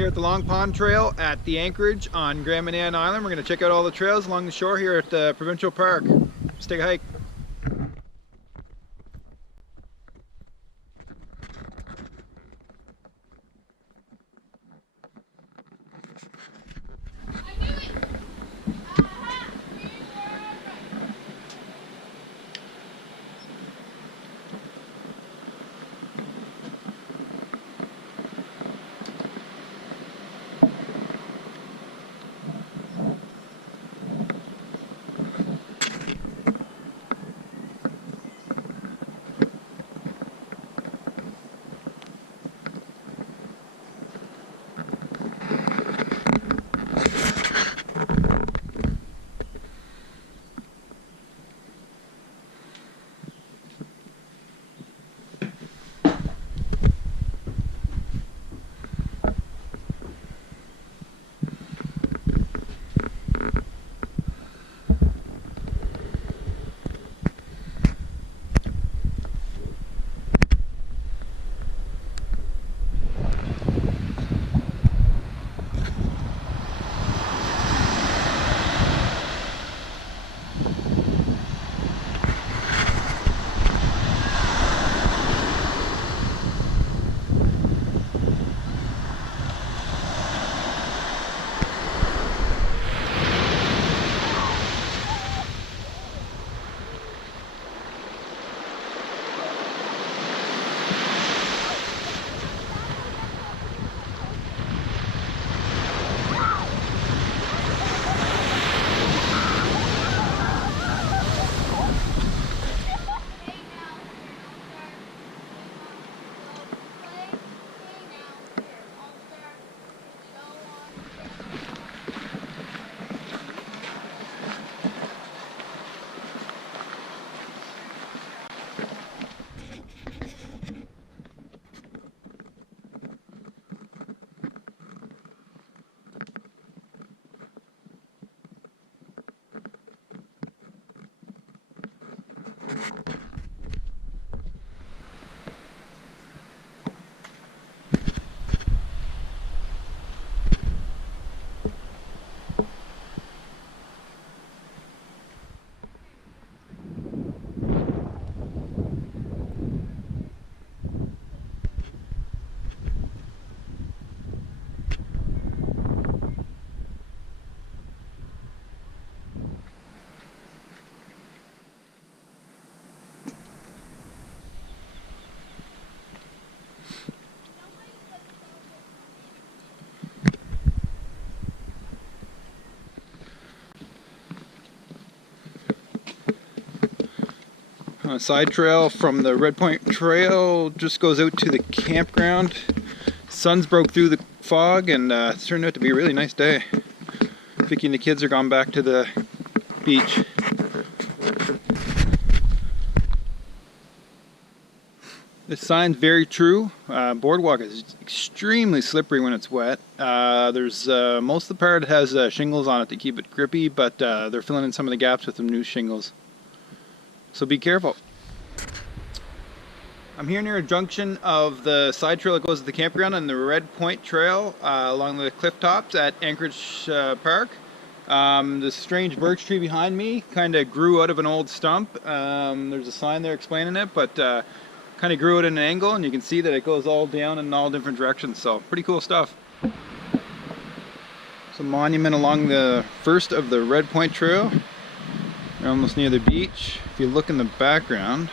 Here at the Long Pond Trail at the Anchorage on Grand Manan Island. We're going to check out all the trails along the shore here at the Provincial Park. Let's take a hike. A side trail from the Red Point Trail just goes out to the campground. Sun's broke through the fog and it's turned out to be a really nice day. Vicky and the kids are gone back to the beach. This sign's very true. Boardwalk is extremely slippery when it's wet. Most of the part has shingles on it to keep it grippy, but they're filling in some of the gaps with some new shingles. So be careful. I'm here near a junction of the side trail that goes to the campground and the Red Point Trail along the cliff tops at Anchorage Park. This strange birch tree behind me kind of grew out of an old stump. There's a sign there explaining it, but kind of grew at an angle, and you can see that it goes all down in all different directions. So pretty cool stuff. It's a monument along the first of the Red Point Trail. We're almost near the beach. If you look in the background,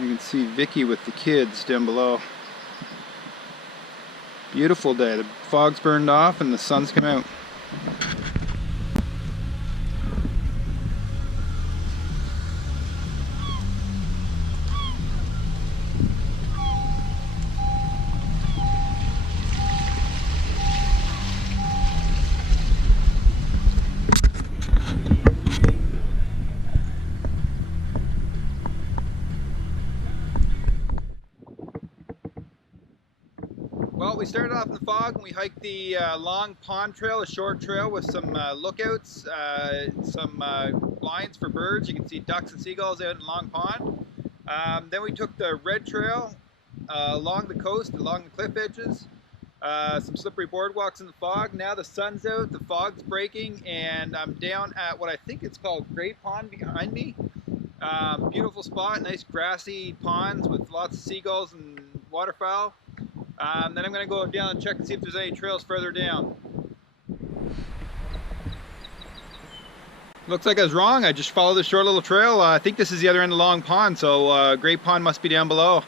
you can see Vicky with the kids down below. Beautiful day. The fog's burned off and the sun's come out. Well, we started off in the fog and we hiked the Long Pond Trail, a short trail with some lookouts, some blinds for birds. You can see ducks and seagulls out in Long Pond. Then we took the Red Trail along the coast, along the cliff edges. Some slippery boardwalks in the fog. Now the sun's out, the fog's breaking, and I'm down at what I think it's called Great Pond behind me. Beautiful spot, nice grassy ponds with lots of seagulls and waterfowl. Then I'm going to go down and check and see if there's any trails further down. Looks like I was wrong. I just followed this short little trail. I think this is the other end of Long Pond, so Great Pond must be down below.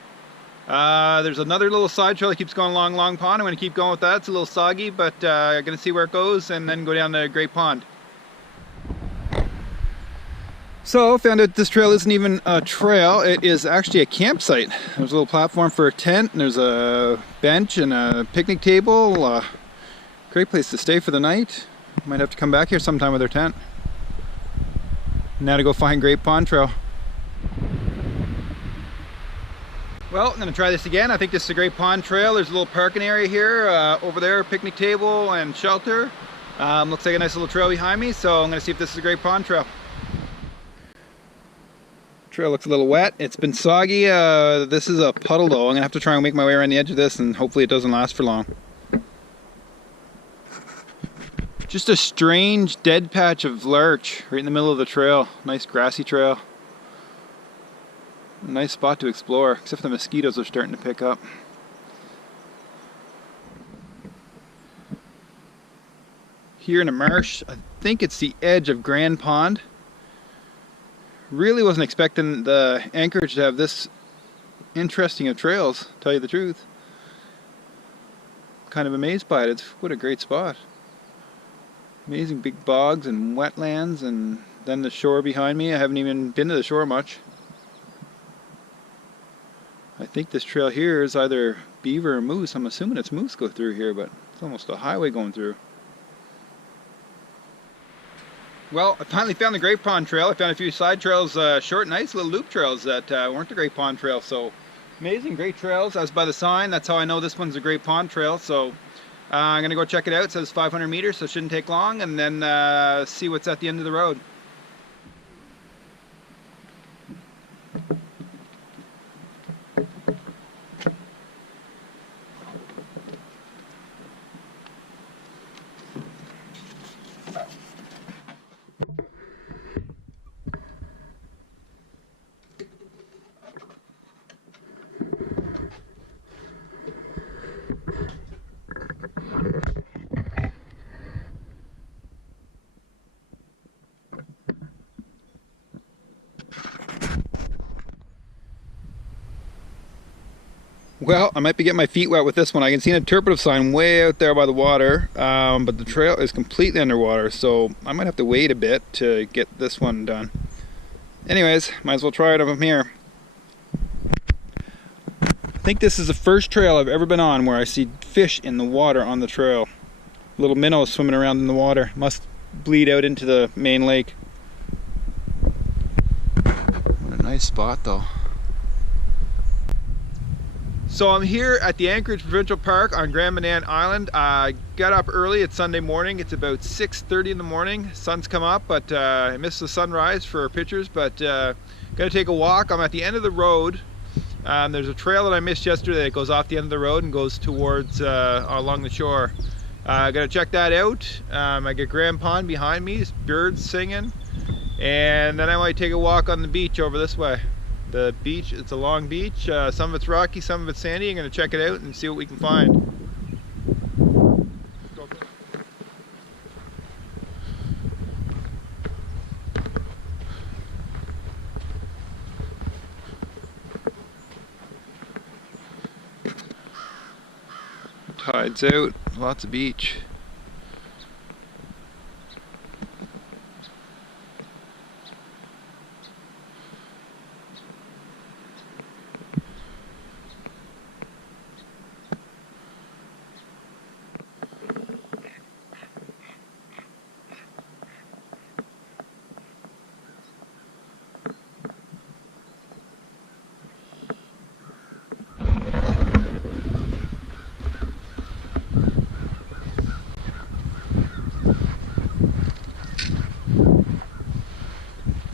There's another little side trail that keeps going along Long Pond. I'm going to keep going with that. It's a little soggy, but I'm going to see where it goes and then go down to Great Pond. So, found out this trail isn't even a trail. It is actually a campsite. There's a little platform for a tent, and there's a bench and a picnic table. Great place to stay for the night. Might have to come back here sometime with our tent. Now to go find Great Pond Trail. Well, I'm going to try this again. I think this is a Great Pond Trail. There's a little parking area here. Over there, picnic table and shelter. Looks like a nice little trail behind me, so I'm going to see if this is a Great Pond Trail. Trail looks a little wet. It's been soggy. This is a puddle though. I'm going to have to try and make my way around the edge of this, and hopefully it doesn't last for long. Just a strange dead patch of larch right in the middle of the trail. Nice grassy trail. Nice spot to explore, except the mosquitoes are starting to pick up. Here in a marsh, I think it's the edge of Grand Pond. Really wasn't expecting the Anchorage to have this interesting of trails, to tell you the truth. Kind of amazed by it. What a great spot. Amazing big bogs and wetlands, and then the shore behind me. I haven't even been to the shore much. I think this trail here is either beaver or moose. I'm assuming it's moose go through here, but it's almost a highway going through. Well, I finally found the Great Pond Trail. I found a few side trails, short, nice little loop trails that weren't the Great Pond Trail. So, amazing, great trails. I was by the sign. That's how I know this one's a Great Pond Trail. So, I'm going to go check it out. It says 500 meters, so it shouldn't take long. And then see what's at the end of the road. Well, I might be getting my feet wet with this one. I can see an interpretive sign way out there by the water, but the trail is completely underwater, so I might have to wait a bit to get this one done. Anyways, might as well try it if I'm here. I think this is the first trail I've ever been on where I see fish in the water on the trail. Little minnows swimming around in the water. Must bleed out into the main lake. What a nice spot though. So I'm here at the Anchorage Provincial Park on Grand Manan Island. I got up early. It's Sunday morning. It's about 6:30 in the morning. Sun's come up, but I missed the sunrise for pictures, but gonna take a walk. I'm at the end of the road. There's a trail that I missed yesterday that goes off the end of the road and goes towards along the shore. Gotta check that out. I get Grand Pond behind me, birds singing, and then I might take a walk on the beach over this way. The beach, it's a long beach. Some of it's rocky, some of it's sandy. I'm going to check it out and see what we can find. Tide's out, lots of beach.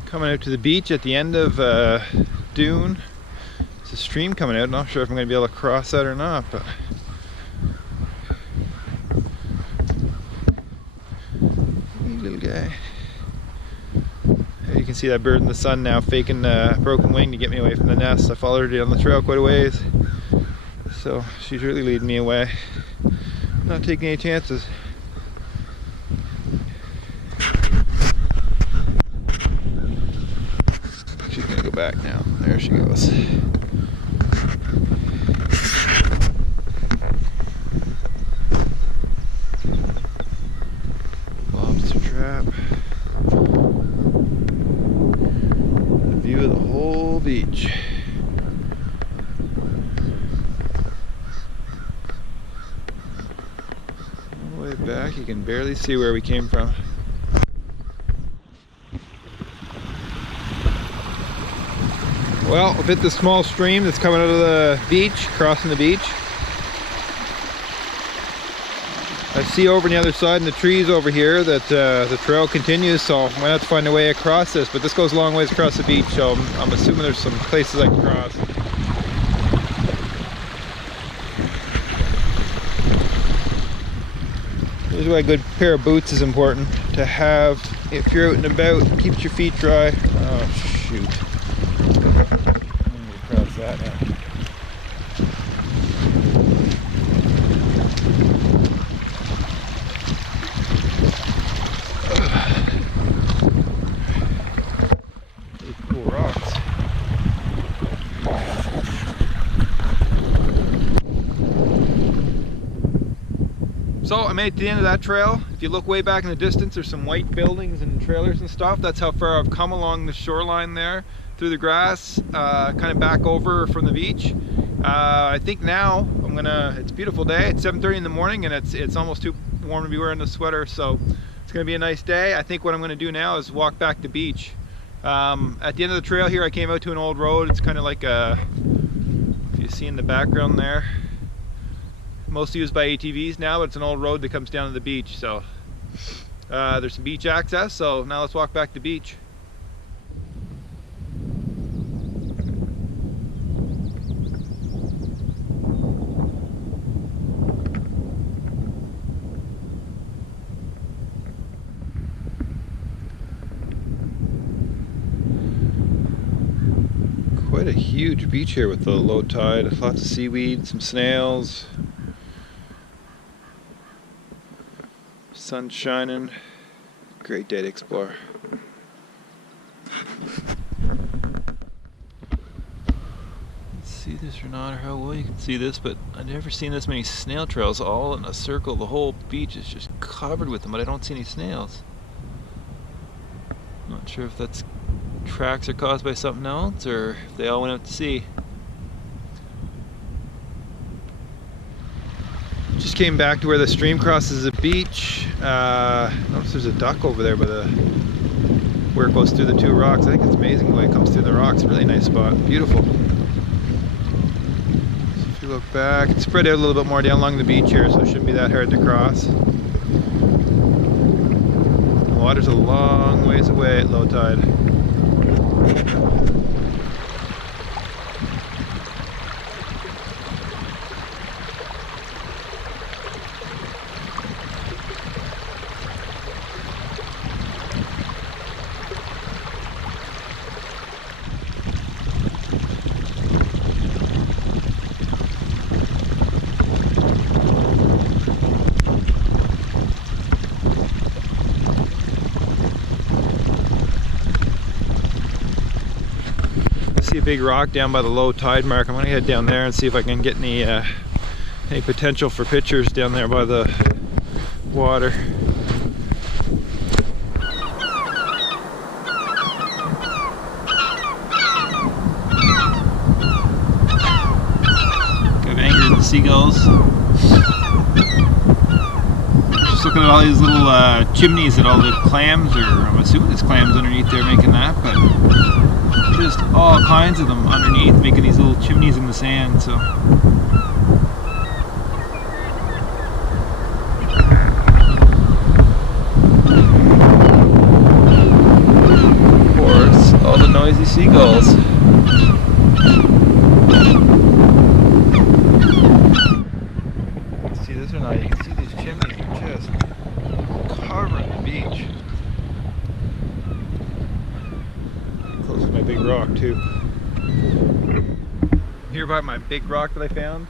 Coming out to the beach at the end of dune. There's a stream coming out. Not sure if I'm going to be able to cross that or not, but little guy. You can see that bird in the sun now faking a broken wing to get me away from the nest. I followed her down the trail quite a ways. So she's really leading me away. Not taking any chances. She's gonna go back now. There she goes. Lobster trap. The view of the whole beach. All the way back, you can barely see where we came from. Well, I've hit this small stream that's coming out of the beach, crossing the beach. I see over on the other side in the trees over here that the trail continues, so I'm gonna have to find a way across this, but this goes a long ways across the beach, so I'm assuming there's some places I can cross. Here's why a good pair of boots is important to have if you're out and about. Keeps your feet dry. Oh shoot. Cross that now. Really cool rocks. So I made it to the end of that trail. If you look way back in the distance, there's some white buildings and trailers and stuff. That's how far I've come along the shoreline there, through the grass, kind of back over from the beach. I think now it's a beautiful day. It's 7:30 in the morning and it's almost too warm to be wearing a sweater, so it's gonna be a nice day. I think what I'm gonna do now is walk back to the beach. At the end of the trail here, I came out to an old road. It's kind of like if you see in the background there, mostly used by ATVs now, but it's an old road that comes down to the beach. So there's some beach access, so now let's walk back to the beach. Quite a huge beach here with the low tide, lots of seaweed, some snails. Sun shining. Great day to explore. See this or not, or how well you can see this, but I've never seen this many snail trails all in a circle. The whole beach is just covered with them, but I don't see any snails. Not sure if that's tracks are caused by something else or if they all went out to sea. Just came back to where the stream crosses the beach. Notice there's a duck over there by where it goes through the two rocks. I think it's amazing the way it comes through the rocks. Really nice spot. Beautiful. So if you look back, it's spread out a little bit more down along the beach here, so it shouldn't be that hard to cross. The water's a long ways away at low tide. A big rock down by the low tide mark. I'm gonna head down there and see if I can get any potential for pictures down there by the water. I've angered the seagulls. Just looking at all these little chimneys that all the clams, or I'm assuming there's clams underneath there making that, but just all kinds of them underneath making these little chimneys in the sand. So of course all the noisy seagulls. See this or not? You can see these chimneys are just covering the beach. too. Here by my big rock that I found.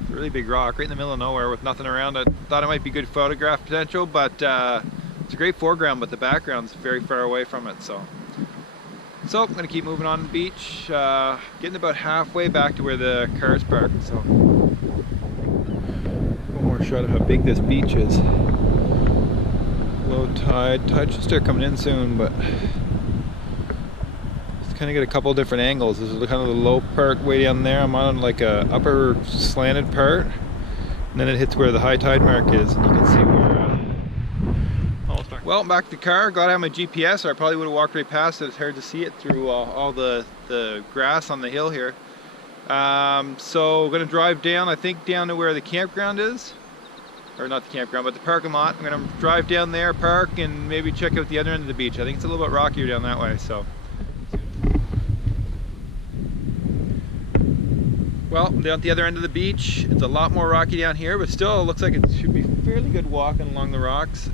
It's a really big rock right in the middle of nowhere with nothing around it. Thought it might be good photograph potential, but it's a great foreground, but the background's very far away from it. So I'm gonna keep moving on the beach, getting about halfway back to where the cars parked. So one more shot of how big this beach is. Low tide. Tide should start coming in soon, but just kind of get a couple different angles. This is kind of the low part way down there. I'm on like a upper slanted part, and then it hits where the high tide mark is, and you can see where. Well, I'm back to the car. Glad I have my GPS, or I probably would have walked right past it. It's hard to see it through all the grass on the hill here. So we're gonna drive down. I think down to where the campground is. Or not the campground, but the parking lot. I'm gonna drive down there, park, and maybe check out the other end of the beach. I think it's a little bit rockier down that way, so. Well, down at the other end of the beach, it's a lot more rocky down here, but still it looks like it should be fairly good walking along the rocks.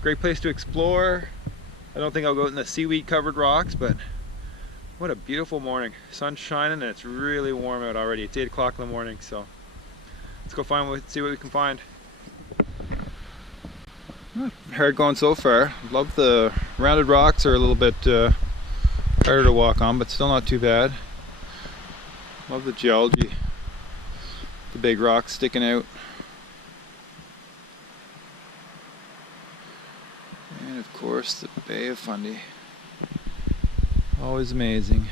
Great place to explore. I don't think I'll go in the seaweed covered rocks, but what a beautiful morning. Sun's shining and it's really warm out already. It's 8 o'clock in the morning, so. Let's go see what we can find. Hard going so far. Love the rounded rocks, are a little bit harder to walk on, but still not too bad. Love the geology. The big rocks sticking out. And of course the Bay of Fundy. Always amazing.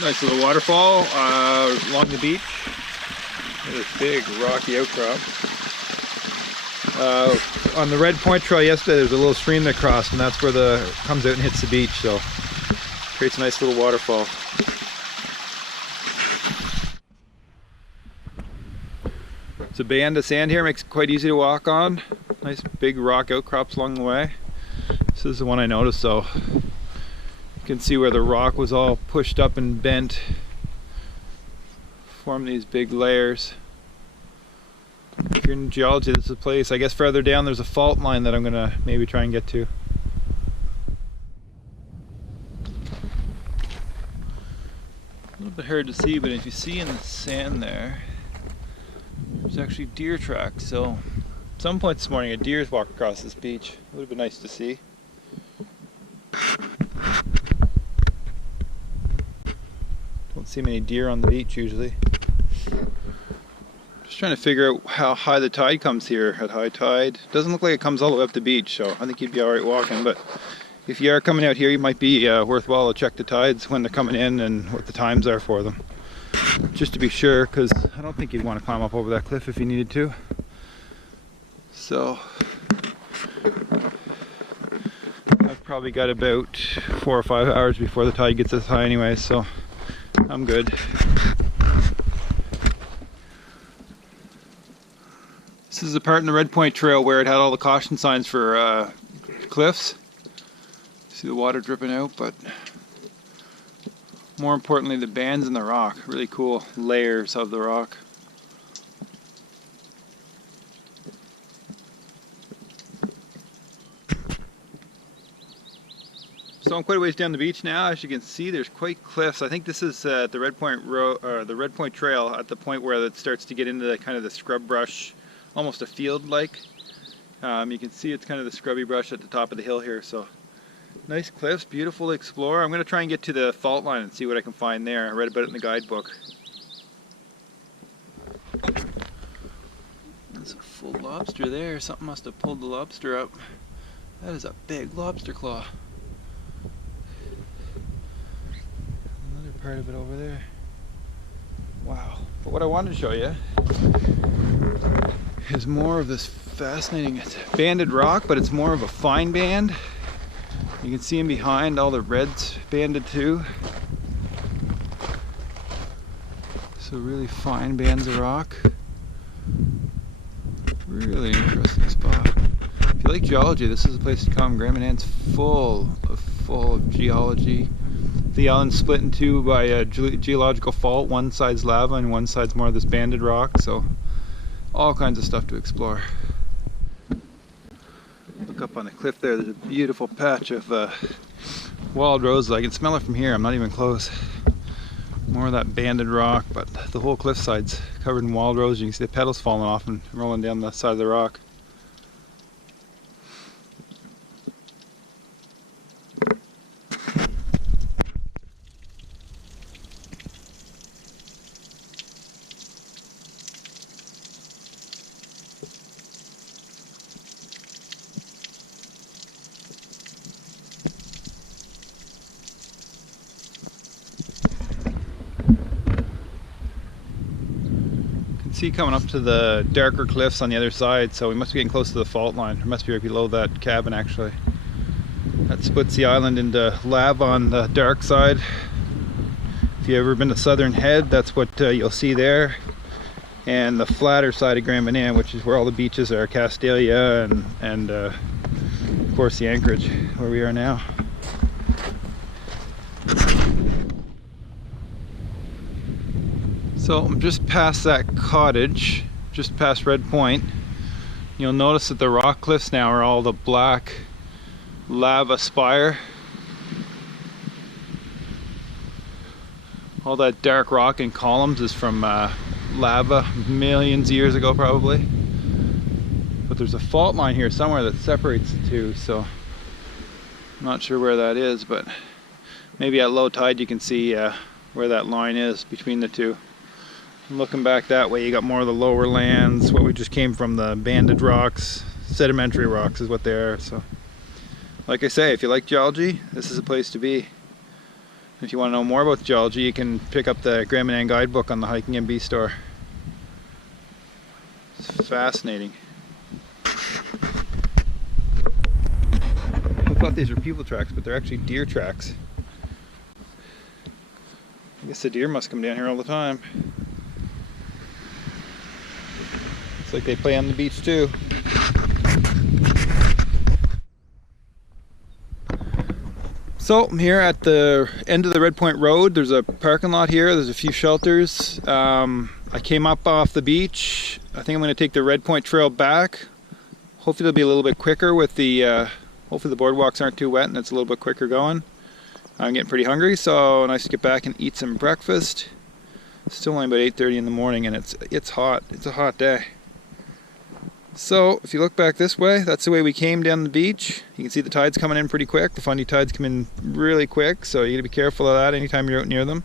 Nice little waterfall along the beach. This big rocky outcrop. On the Red Point Trail yesterday, there's a little stream that crossed, and that's where comes out and hits the beach. So creates a nice little waterfall. It's a band of sand here, makes it quite easy to walk on. Nice big rock outcrops along the way. This is the one I noticed though. You can see where the rock was all pushed up and bent, form these big layers. If you're in geology, this is a place. I guess further down there's a fault line that I'm gonna maybe try and get to. A little bit hard to see, but if you see in the sand there's actually deer tracks. So at some point this morning a deer's walked across this beach. It would have been nice to see. Don't see many deer on the beach usually. Just trying to figure out how high the tide comes here at high tide. Doesn't look like it comes all the way up the beach, so I think you'd be alright walking, but if you are coming out here, you might be worthwhile to check the tides when they're coming in and what the times are for them. Just to be sure, because I don't think you'd want to climb up over that cliff if you needed to. So I've probably got about 4 or 5 hours before the tide gets this high anyway, so I'm good. This is the part in the Red Point Trail where it had all the caution signs for cliffs. See the water dripping out, but more importantly the bands in the rock. Really cool layers of the rock. So I'm quite a ways down the beach now. As you can see, there's quite cliffs. I think this is the Red Point Trail at the point where it starts to get into the kind of the scrub brush, almost a field-like. You can see it's kind of the scrubby brush at the top of the hill here. So nice cliffs, beautiful to explore. I'm going to try and get to the fault line and see what I can find there. I read about it in the guidebook. There's a full lobster there. Something must have pulled the lobster up. That is a big lobster claw. Another part of it over there. Wow. But what I wanted to show you is more of this fascinating, it's banded rock, but it's more of a fine band. You can see in behind all the red's banded too. So really fine bands of rock. Really interesting spot. If you like geology, this is a place to come. Grand Manan's full of geology. The island's split in two by a geological fault. One side's lava and one side's more of this banded rock. So all kinds of stuff to explore. Look up on the cliff there, there's a beautiful patch of wild roses. I can smell it from here, I'm not even close. More of that banded rock, but the whole cliffside's covered in wild roses. You can see the petals falling off and rolling down the side of the rock. See coming up to the darker cliffs on the other side, so we must be getting close to the fault line. It must be right below that cabin actually. That splits the island into lava on the dark side. If you've ever been to Southern Head, that's what you'll see there. And the flatter side of Grand Manan, which is where all the beaches are, Castalia and of course the Anchorage, where we are now. So I'm just past that cottage, just past Red Point. You'll notice that the rock cliffs now are all the black lava spire. All that dark rock in columns is from lava millions of years ago probably. But there's a fault line here somewhere that separates the two, so I'm not sure where that is, but maybe at low tide you can see where that line is between the two. Looking back that way, you got more of the lower lands, what we just came from, the banded rocks, sedimentary rocks is what they are. So, like I say, if you like geology, this is a place to be. If you want to know more about geology, you can pick up the Grand Manan guidebook on the Hiking MB store. It's fascinating. I thought these were people tracks, but they're actually deer tracks. I guess the deer must come down here all the time. Looks like they play on the beach too. So I'm here at the end of the Red Point Road. There's a parking lot here. There's a few shelters. I came up off the beach. I think I'm going to take the Red Point Trail back. Hopefully it'll be a little bit quicker with the, hopefully the boardwalks aren't too wet and it's a little bit quicker going. I'm getting pretty hungry, so nice to get back and eat some breakfast. It's still only about 8:30 in the morning and it's hot. It's a hot day. So if you look back this way, that's the way we came down the beach. You can see the tide's coming in pretty quick. The Fundy tides come in really quick, so you gotta be careful of that anytime you're out near them.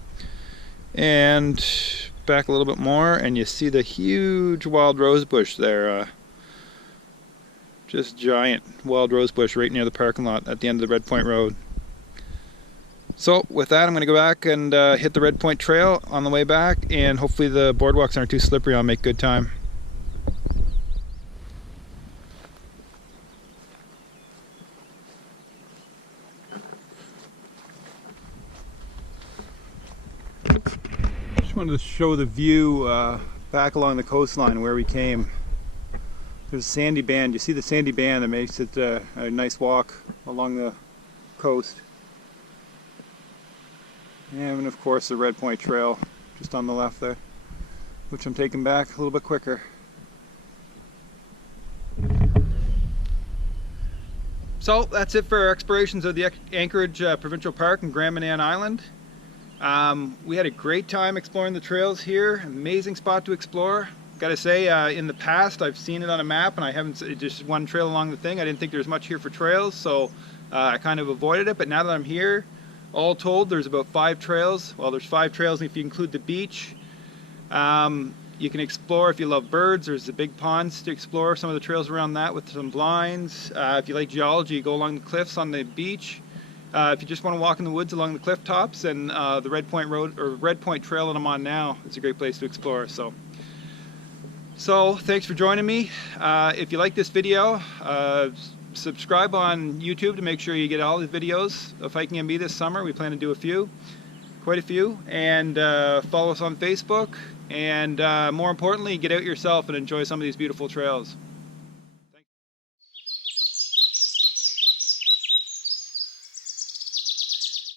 And back a little bit more and you see the huge wild rose bush there. Just giant wild rose bush right near the parking lot at the end of the Red Point Road. So with that, I'm going to go back and hit the Red Point Trail on the way back, and hopefully the boardwalks aren't too slippery. I'll make good time. Just wanted to show the view back along the coastline where we came. There's a sandy band. You see the sandy band that makes it a nice walk along the coast. And of course the Red Point Trail just on the left there, which I'm taking back a little bit quicker. So that's it for our explorations of the Anchorage Provincial Park and Grand Manan Island. We had a great time exploring the trails here. Amazing spot to explore. Gotta say, in the past I've seen it on a map and I haven't, just one trail along the thing. I didn't think there was much here for trails, so I kind of avoided it. But now that I'm here, all told, there's about 5 trails. Well, there's 5 trails if you include the beach. You can explore if you love birds. There's the big ponds to explore, some of the trails around that with some blinds. If you like geology, go along the cliffs on the beach. If you just want to walk in the woods along the cliff tops, and the Red Point Road or Red Point Trail that I'm on now, it's a great place to explore. So thanks for joining me. If you like this video, subscribe on YouTube to make sure you get all the videos of Hiking MB this summer. We plan to do quite a few, and follow us on Facebook, and more importantly, get out yourself and enjoy some of these beautiful trails.